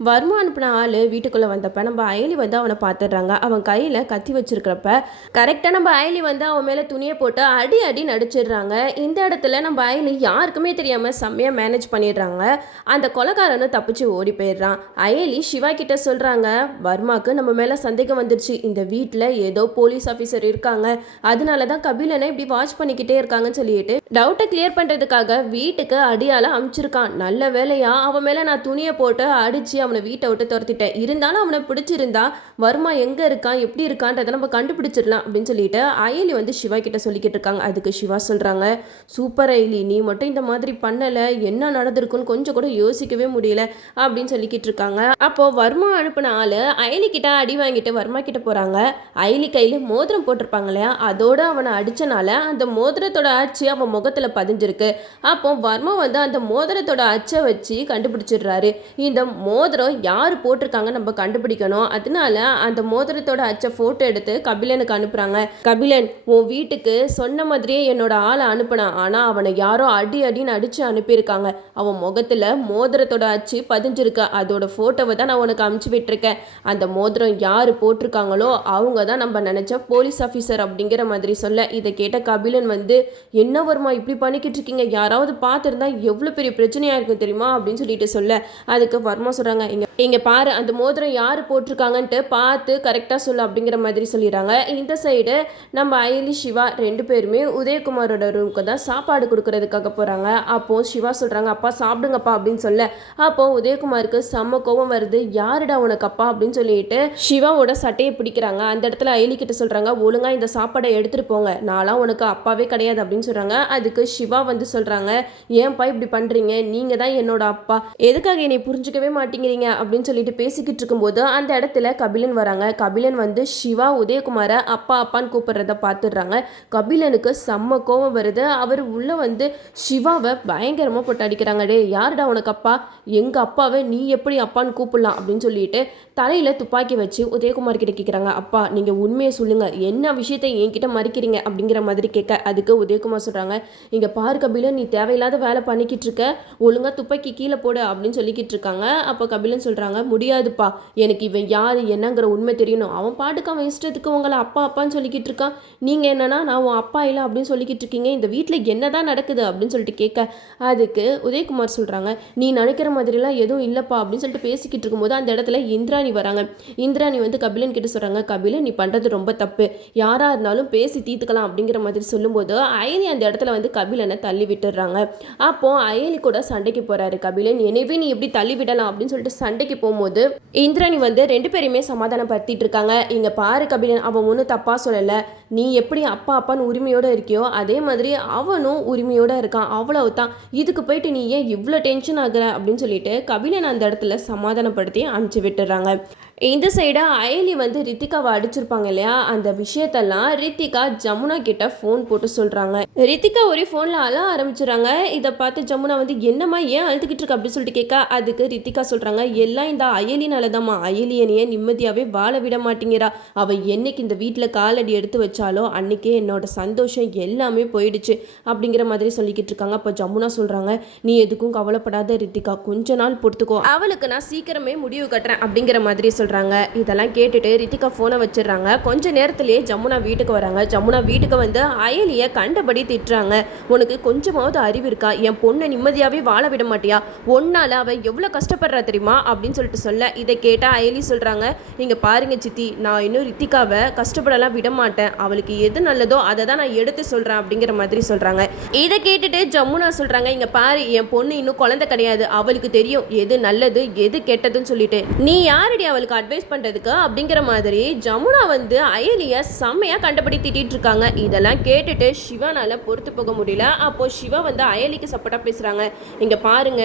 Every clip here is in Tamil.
வர்மா அனுப்பின ஆள் வீட்டுக்குள்ளே வந்தப்ப நம்ம அயலி வந்து அவனை பார்த்துடுறாங்க. அவன் கையில் கத்தி வச்சிருக்கிறப்ப கரெக்டாக நம்ம அயலி வந்து அவன் மேலே துணியை போட்டு அடி அடி நடிச்சிடுறாங்க. இந்த இடத்துல நம்ம அயலி யாருக்குமே தெரியாமல் செம்மையாக மேனேஜ் பண்ணிடுறாங்க. அந்த கொலைக்காரனும் தப்பிச்சு ஓடி போயிடுறான். அயலி சிவா கிட்ட சொல்கிறாங்க வர்மாக்கு நம்ம மேலே சந்தேகம் வந்துருச்சு. இந்த வீட்டில் ஏதோ போலீஸ் ஆஃபீஸர் இருக்காங்க. அதனால தான் கபிலனை இப்படி வாட்ச் பண்ணிக்கிட்டே இருக்காங்கன்னு சொல்லிட்டு டவுட்டை கிளியர் பண்ணுறதுக்காக வீட்டுக்கு அடியால் அமுச்சிருக்கான். நல்ல வேலையா அவன் மேலே நான் துணியை போட்டு அடித்து அவனை வீட்டை விட்டு துரத்திட்டேன். இருந்தாலும் அவனை பிடிச்சிருந்தா வர்மா எங்கே இருக்கான் எப்படி இருக்கான்றதை நம்ம கண்டுபிடிச்சிடலாம் அப்படின்னு சொல்லிட்டு அயலி வந்து சிவா கிட்ட சொல்லிக்கிட்டு இருக்காங்க. அதுக்கு சிவா சொல்கிறாங்க சூப்பர் அயலி நீ மட்டும் இந்த மாதிரி பண்ணலை. என்ன நடந்திருக்குன்னு கொஞ்சம் கூட யோசிக்கவே முடியல அப்படின்னு சொல்லிக்கிட்டு இருக்காங்க. அப்போ வர்மா அனுப்பின ஆள் அயலி கிட்ட அடி வாங்கிட்டு வர்மா கிட்ட போகிறாங்க அயலி கையில் மோதிரம் போட்டிருப்பாங்க இல்லையா? அதோட அவனை அடிச்சனால அந்த மோதிரத்தோட அச்சு அவன் முகத்தில் பதிஞ்சிருக்கு. அப்போ வர்மா வந்து அந்த மோதிரத்தோட அச்சை வச்சு கண்டுபிடிச்சிடுறாரு. இந்த மோதிரம் யார் போட்டிருக்காங்க நம்ம கண்டுபிடிக்கணும். அதனால அந்த மோதிரத்தோட அச்ச ஃபோட்டோ எடுத்து கபிலனுக்கு அனுப்புகிறாங்க கபிலன் உன் வீட்டுக்கு சொன்ன மாதிரியே என்னோட ஆளை அனுப்பினான் ஆனால் அவனை யாரோ அடி அடின்னு அடித்து அனுப்பியிருக்காங்க. அவன் முகத்தில் மோதிரத்தோட அச்சு பதிஞ்சிருக்கு. அதோட ஃபோட்டோவை தான் நான் உனக்கு அமுச்சு விட்டுருக்கேன். அந்த மோதிரம் யார் போட்டிருக்காங்களோ அவங்க தான் நம்ம நினச்ச போலீஸ் ஆஃபீஸர் அப்படிங்கிற மாதிரி சொல்ல. இதை கேட்ட கபிலன் வந்து என்ன வருமா இப்படி பண்ணிக்கிட்டு இருக்கீங்க? யாராவது பார்த்துருந்தா எவ்வளோ பெரிய பிரச்சனையாக இருக்கும் தெரியுமா? அப்படின்னு சொல்லிட்டு சொல்ல. அதுக்கு வர்மா சொல்கிறாங்க இங்கே இங்கே பாரு அந்த மோதிரம் யார் போட்டிருக்காங்கன்ட்டு பார்த்து கரெக்டாக சொல்லு அப்படிங்கிற மாதிரி சொல்லிடுறாங்க. இந்த சைடு நம்ம அயலி சிவா ரெண்டு பேருமே உதயகுமாரோட ரூமுக்கு தான் சாப்பாடு கொடுக்கறதுக்காக போகிறாங்க அப்போ சிவா சொல்கிறாங்க அப்பா சாப்பிடுங்கப்பா அப்படின்னு சொல்ல. அப்போ உதயகுமாருக்கு செம்ம கோபம் வருது. யாருடா உனக்கு அப்பா? அப்படின்னு சொல்லிட்டு சிவாவோட சட்டையை பிடிக்கிறாங்க. அந்த இடத்துல அயலி கிட்ட சொல்கிறாங்க ஒழுங்கா இந்த சாப்பாடை எடுத்துகிட்டு போங்க. நான்லாம் உனக்கு அப்பாவே கிடையாது அப்படின்னு சொல்கிறாங்க அதுக்கு சிவா வந்து சொல்கிறாங்க ஏன்ப்பா இப்படி பண்ணுறீங்க நீங்கள் தான் என்னோட அப்பா. எதுக்காக என்னை புரிஞ்சுக்கவே மாட்டேங்கிறீங்க? அப்படின்னு சொல்லிட்டு பேசிக்கிட்டு இருக்கும்போது அந்த இடத்துல கபிலன் வராங்க. கபிலன் வந்து சிவா உதயகுமாரை அப்பா அப்பான்னு கூப்பிடுறத பார்த்துடுறாங்க. கபிலனுக்கு செம்ம கோவம் வருது. அவர் உள்ள வந்து சிவாவை பயங்கரமாக போட்டு அடிக்கிறாங்க. டே யாருடா உனக்கு அப்பா? எங்கள் அப்பாவை நீ எப்படி அப்பான்னு கூப்பிடலாம்? அப்படின்னு சொல்லிட்டு தலையில் துப்பாக்கி வச்சு உதயகுமார் கிட்ட கேட்குறாங்க அப்பா நீங்கள் உண்மையை சொல்லுங்கள் என்ன விஷயத்தை என்கிட்ட மறைக்கிறீங்க? அப்படிங்கிற மாதிரி கேட்க அதுக்கு உதயகுமார் சொல்கிறாங்க இங்கே பாரு கபிலன் நீ தேவையில்லாத வேலை பண்ணிக்கிட்டு இருக்க. ஒழுங்காக துப்பாக்கி கீழே போடு அப்படின்னு சொல்லிக்கிட்டு இருக்காங்க. அப்போ கபிலன் சொல்கிறாங்க முடியாதுப்பா. எனக்கு இவன் யார் என்னங்கிற உண்மை தெரியணும். அவன் பாட்டுக்கு அவன் இஷ்டத்துக்கு உங்களை அப்பா அப்பான்னு சொல்லிக்கிட்டு இருக்கான். நீங்கள் என்னன்னா நான் உன் அப்பா இல்லை அப்படின்னு சொல்லிக்கிட்டு இருக்கீங்க. இந்த வீட்டில் என்னதான் நடக்குது? அப்படின்னு சொல்லிட்டு கேட்க. அதுக்கு உதயகுமார் சொல்கிறாங்க நீ நினைக்கிற மாதிரிலாம் எதுவும் இல்லைப்பா. அப்படின்னு சொல்லிட்டு பேசிக்கிட்டு இருக்கும்போது அந்த இடத்துல இந்திராணி வராங்க. இந்திராணி வந்து கபிலன் கிட்ட சொல்கிறாங்க கபிலன் நீ பண்ணுறது ரொம்ப தப்பு. யாராக இருந்தாலும் பேசி தீர்த்துக்கலாம். அப்படிங்கிற மாதிரி சொல்லும்போது அயலி அந்த இடத்துல வந்து கபிலனை தள்ளி விட்டுடுறாங்க அப்போ அயலி கூட சண்டைக்கு போகிறாரு கபிலன் எனவே நீ எப்படி தள்ளி விடலாம். அப்படின்னு சொல்லிட்டு சண்டைக்கு போகும்போது இந்திராணி வந்து ரெண்டு பேரையுமே சமாதானப்படுத்திட்டு இருக்காங்க. இங்கே பாரு கபிலன் அவன் ஒன்றும் தப்பாக சொல்லலை. நீ எப்படி அப்பா அப்பான்னு உரிமையோடு இருக்கியோ அதே மாதிரி அவனும் உரிமையோடு இருக்கான். அவ்வளவுதான். இதுக்கு போயிட்டு நீ ஏன் இவ்வளோ டென்ஷன் ஆகுற? அப்படின்னு சொல்லிட்டு கபிலன் அந்த இடத்துல சமாதானப்படுத்தி அனுப்பிச்சு விட்டுறாங்க. இந்த சைடு அயலி வந்து ரித்திகாவை அடிச்சிருப்பாங்க இல்லையா? அந்த விஷயத்தெல்லாம் ரித்திகா ஜமுனா கிட்ட ஃபோன் போட்டு சொல்கிறாங்க ரித்திகா ஒரே ஃபோனில் அழ ஆரம்பிச்சிடுறாங்க இதை பார்த்து ஜமுனா வந்து என்னம்மா ஏன் அழுதுகிட்டு இருக்க? அப்படின்னு சொல்லிட்டு கேட்க அதுக்கு ரித்திகா சொல்கிறாங்க எல்லாம் இந்த அயலினால தான்மா அயலி நிம்மதியாகவே வாழ விட மாட்டேங்கிறா. அவள் என்னைக்கு இந்த வீட்டில் காலடி எடுத்து வச்சாலோ அன்றைக்கே என்னோட சந்தோஷம் எல்லாமே போயிடுச்சு அப்படிங்கிற மாதிரி சொல்லிக்கிட்டு இருக்காங்க. அப்போ ஜமுனா சொல்கிறாங்க நீ எதுக்கும் கவலைப்படாத ரித்திகா கொஞ்ச நாள் பொறுத்துக்கோ. அவளுக்கு நான் சீக்கிரமே முடிவு கட்டுறேன். அப்படிங்கிற மாதிரி சொல்கிறாங்க இதெல்லாம் கேட்டுட்டு ரித்திகா ஃபோனை வச்சிடுறாங்க. கொஞ்ச நேரத்திலேயே ஜமுனா வீட்டுக்கு வராங்க. ஜமுனா வீட்டுக்கு வந்து அயலியை கண்டபடி திட்டுறாங்க. உனக்கு கொஞ்சமாவது அறிவு இருக்கா? என் பொண்ணை நிம்மதியாகவே வாழ விட மாட்டியா? ஒன்னால் அவள் எவ்வளோ கஷ்டப்படுறா தெரியுமா? அப்படின்னு சொல்லிட்டு சொல்ல. இதை கேட்டால் அயலி சொல்கிறாங்க இங்கே பாருங்க சித்தி நான் இன்னும் ரித்திகாவை கஷ்டப்படலாம் விட மாட்டேன். அவளுக்கு எது நல்லதோ அதை தான் நான் எடுத்து சொல்கிறேன் அப்படிங்கிற மாதிரி சொல்கிறாங்க இதை கேட்டுட்டு ஜமுனா சொல்கிறாங்க இங்கே பாரு என் பொண்ணு இன்னும் குழந்தை கிடையாது. அவளுக்கு தெரியும் எது நல்லது எது கெட்டதுன்னு சொல்லிட்டு. நீ யாரடி அவளுக்கு அட்வைஸ் பண்ணுறதுக்கு அப்படிங்கிற மாதிரி ஜமுனா வந்து அயலியை செம்மையாக கண்டபடி திட்டிகிட்டு இருக்காங்க. இதெல்லாம் கேட்டுட்டு சிவானால பொறுத்து போக முடியல. அப்போ சிவா வந்து அயலிக்கு சப்போர்ட்டாக பேசுகிறாங்க இங்கே பாருங்க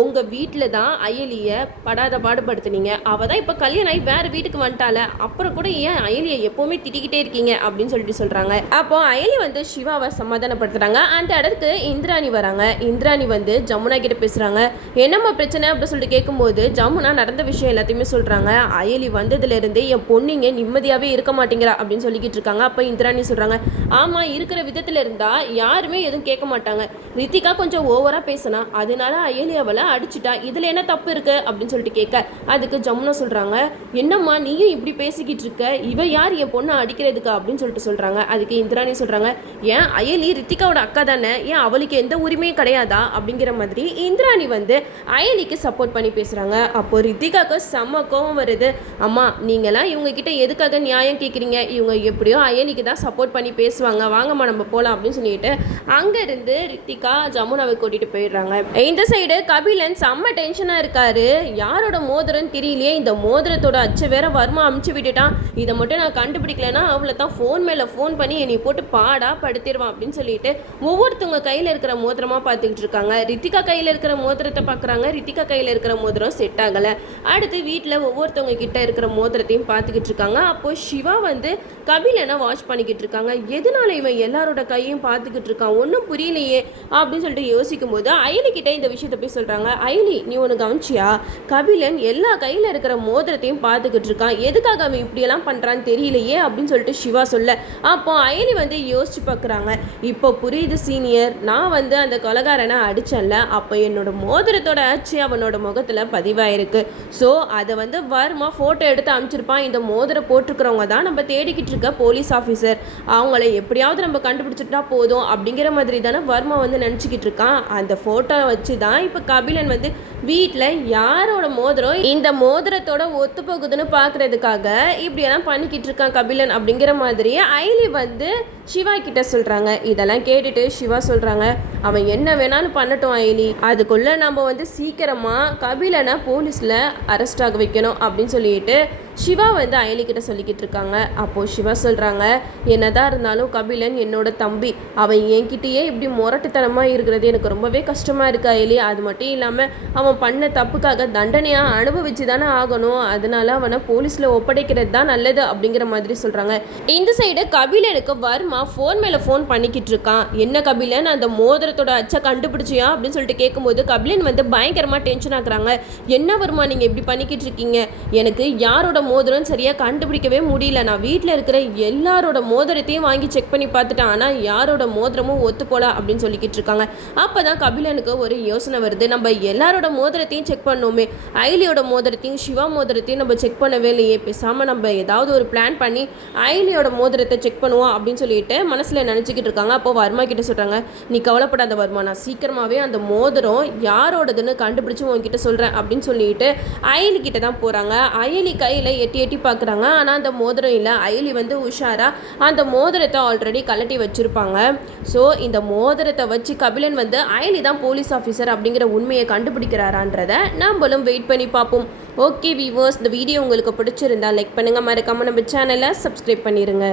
உங்கள் வீட்டில் தான் அயலியை படாத பாடுபடுத்துனீங்க. அவள் தான் இப்போ கல்யாணம் ஆகி வேறு வீட்டுக்கு வந்துட்டால அப்புறம் கூட ஏன் அயலியை எப்போவுமே திட்டிக்கிட்டே இருக்கீங்க? அப்படின்னு சொல்லிட்டு சொல்கிறாங்க அப்போ அயலி வந்து சிவாவை சமாதானப்படுத்துகிறாங்க அந்த இடத்துக்கு இந்திராணி வராங்க. இந்திராணி வந்து ஜமுனா கிட்ட பேசுகிறாங்க என்னம்மா பிரச்சனை? அப்படின்னு சொல்லிட்டு கேட்கும்போது ஜமுனா நடந்த விஷயம் எல்லாத்தையுமே சொல்கிறாங்க அயலி வந்ததுலேருந்தே என் பொண்ணுங்க நிம்மதியாகவே இருக்க மாட்டேங்கிறா அப்படின்னு சொல்லிக்கிட்டு இருக்காங்க. அப்போ இந்திராணி சொல்கிறாங்க ஆமாம் இருக்கிற விதத்தில் இருந்தால் யாருமே எதுவும் கேட்க மாட்டாங்க. ரித்திகா கொஞ்சம் ஓவராக பேசினா அதனால அயலி அவளை அடிச்சிட்டா. இதில் என்ன தப்பு இருக்கு? அப்படின்னு சொல்லிட்டு கேட்க அதுக்கு ஜமுனா சொல்கிறாங்க என்னம்மா நீயும் இப்படி பேசிக்கிட்டு இருக்க? இவ யார்? என் பொண்ணை அடிக்கிறதுக்கு? அப்படின்னு சொல்லிட்டு சொல்கிறாங்க அதுக்கு இந்திராணி சொல்கிறாங்க ஏன் அயலி ரித்திகாவோட அக்கா தானே? ஏன் அவளுக்கு எந்த உரிமையும் கிடையாதா? அப்படிங்கிற மாதிரி இந்திராணி வந்து அயலிக்கு சப்போர்ட் பண்ணி பேசுகிறாங்க அப்போ ரித்திகாவுக்கு செம்ம கோவம் வருது. அம்மா நீங்களாம் இவங்கக்கிட்ட எதுக்காக நியாயம் கேட்குறீங்க இவங்க எப்படியோ அயலிக்கு தான் சப்போர்ட் பண்ணி பேசுவாங்க. வாங்கம்மா நம்ம போகலாம் அப்படின்னு சொல்லிட்டு அங்கேருந்து ரித்திகா ஜமுனாவை கூட்டிகிட்டு போயிடுறாங்க. இந்த சைடு கபிலன் செம்ம டென்ஷனாக இருக்காரு. யாரோட மோதிரம்னு தெரியலையே. இந்த மோதிரத்தோட அச்சு வேற வர்மா அமுச்சு விட்டுட்டான். இதை மட்டும் நான் கண்டுபிடிக்கலன்னா அவளை தான் ஃபோன் மேலே ஃபோன் பண்ணி என்னை போட்டு பாடா படுத்திடுவான் அப்படின்னு சொல்லிட்டு ஒவ்வொருத்தவங்க கையில் இருக்கிற மோதிரமாக பார்த்துக்கிட்டு இருக்காங்க. ரித்திகா கையில் இருக்கிற மோதிரத்தை பார்க்குறாங்க. ரித்திகா கையில் இருக்கிற மோதிரம் செட் ஆகலை. அடுத்து வீட்டில் ஒவ்வொருத்தவங்க கிட்ட இருக்கிற மோதிரத்தையும் பார்த்துக்கிட்டு இருக்காங்க. அப்போ சிவா வந்து கபிலனை வாட்ச் பண்ணிக்கிட்டு இருக்காங்க. எதனால இவன் எல்லாரோட கையும் பார்த்துக்கிட்டு இருக்கான்? ஒன்றும் புரியலையே அப்படின்னு சொல்லிட்டு யோசிக்கும் போது அயலி கிட்ட இந்த விஷயத்த போய் சொல்கிறாங்க அயலி நீ ஒன்று கவனிச்சியா? கபிலன் எல்லா கையில் இருக்கிற மோதிரத்தையும் பார்த்துக்கிட்டு இருக்கான். எதுக்காக அவன் இப்படியெல்லாம் பண்ணுறான்னு தெரியலையே அப்படின்னு சொல்லிட்டு சிவா சொல்ல அப்போ அயலி வந்து யோசிச்சு பார்க்குறாங்க இப்போ புரியுது சீனியர். நான் வந்து அந்த கொலகாரனை அடித்தேன்ல அப்போ என்னோட மோதிரத்தோட அச்சு அவனோட முகத்தில் பதிவாயிருக்கு. ஸோ அதை வந்து வர்மா ஃபோட்டோ எடுத்து அனுப்பிச்சிருப்பான். இந்த மோதிரம் போட்டிருக்கிறவங்க தான் நம்ம தேடிக்கிட்டு இருக்க போலீஸ் ஆஃபீஸர் அவங்கள எப்படியாவது நம்ம கண்டுபிடிச்சிட்டா போதும் அப்படிங்கிற மாதிரி தானே வர்மா வந்து நினச்சிக்கிட்டு இருக்கான். அந்த ஃபோட்டோ வச்சு தான் இப்போ கபிலன் வந்து வீட்டில் யாரோட மோதிரம் இந்த மோதிரத்தோட ஒத்து போகுதுன்னு பார்க்குறதுக்காக இப்படியெல்லாம் பண்ணிக்கிட்டு இருக்கான் கபிலன் அப்படிங்கிற மாதிரி ஐலி வந்து சிவா கிட்ட சொல்கிறாங்க இதெல்லாம் கேட்டுட்டு சிவா சொல்கிறாங்க அவன் என்ன வேணாலும் பண்ணட்டும் அயலி அதுக்குள்ளே நம்ம வந்து சீக்கிரமாக கபிலனை போலீஸில் அரெஸ்ட் ஆக வைக்கணும் அப்படின்னு சொல்லிட்டு சிவா வந்து அயலி கிட்ட சொல்லிக்கிட்டு இருக்காங்க. அப்போது சிவா சொல்கிறாங்க என்னதான் இருந்தாலும் கபிலன் என்னோட தம்பி. அவன் என்கிட்டயே இப்படி முரட்டுத்தனமாக இருக்கிறது எனக்கு ரொம்பவே கஷ்டமாக இருக்கு அயலி அது மட்டும் இல்லாமல் அவன் பண்ண தப்புக்காக தண்டனையாக அனுபவிச்சு தானே ஆகணும். அதனால அவனை போலீஸில் ஒப்படைக்கிறது தான் நல்லது அப்படிங்கிற மாதிரி சொல்கிறாங்க இந்த சைடு கபிலனுக்கு வர்மா ஃபோன் மேலே ஃபோன் பண்ணிக்கிட்டு இருக்கான். என்ன கபிலன்? அந்த மோதிரத்தோட அச்சை கண்டுபிடிச்சியா? அப்படின்னு சொல்லிட்டு கேட்கும்போது கபிலன் வந்து பயங்கரமாக டென்ஷன் ஆகுறாங்க என்ன வருமா நீங்கள் இப்படி பண்ணிக்கிட்டு இருக்கீங்க? எனக்கு யாரோட மோதிரம் சரியாக கண்டுபிடிக்கவே முடியல. நான் வீட்டில் இருக்கிற எல்லாரோட மோதிரத்தையும் வாங்கி செக் பண்ணி பார்த்துட்டேன். ஆனால் யாரோட மோதிரமும் ஒத்து போல அப்படின்னு சொல்லிக்கிட்டு இருக்காங்க. அப்போ தான் கபிலனுக்கு ஒரு யோசனை வருது. நம்ம எல்லாரோட மோதிரத்தையும் செக் பண்ணோமே. ஐலியோட மோதிரத்தையும் சிவா மோதிரத்தையும் நம்ம செக் பண்ணவே இல்லையே. பேசாமல் நம்ம ஏதாவது ஒரு பிளான் பண்ணி ஐலியோட மோதிரத்தை செக் பண்ணுவோம் அப்படின்னு சொல்லிட்டு மனசில் நினச்சிக்கிட்டு இருக்காங்க. அப்போ வர்மா கிட்ட சொல்கிறாங்க நீ கவலைப்படாத வர்மா நான் சீக்கிரமாகவே அந்த மோதிரம் யாரோடதுன்னு கண்டுபிடிச்சி உங்ககிட்ட சொல்கிறேன் அப்படின்னு சொல்லிட்டு அயலி கிட்ட தான் போகிறாங்க அயலி கையில் எட்டி எட்டி பார்க்குறாங்க ஆனால் அந்த மோதிரம் இல்லை. அயலி வந்து உஷாராக அந்த மோதிரத்தை ஆல்ரெடி கலட்டி வச்சுருப்பாங்க. ஸோ இந்த மோதிரத்தை வச்சு கபிலன் வந்து அயலி தான் போலீஸ் ஆஃபீஸர் அப்படிங்கிற உண்மையை கண்டுபிடிக்கிறாரான்றதை நம்மளும் வெயிட் பண்ணி பார்ப்போம். ஓகே வீவர்ஸ் இந்த வீடியோ உங்களுக்கு பிடிச்சிருந்தா லைக் பண்ணுங்கள் மறக்காமல் நம்ம சேனலை சப்ஸ்கிரைப் பண்ணிடுங்க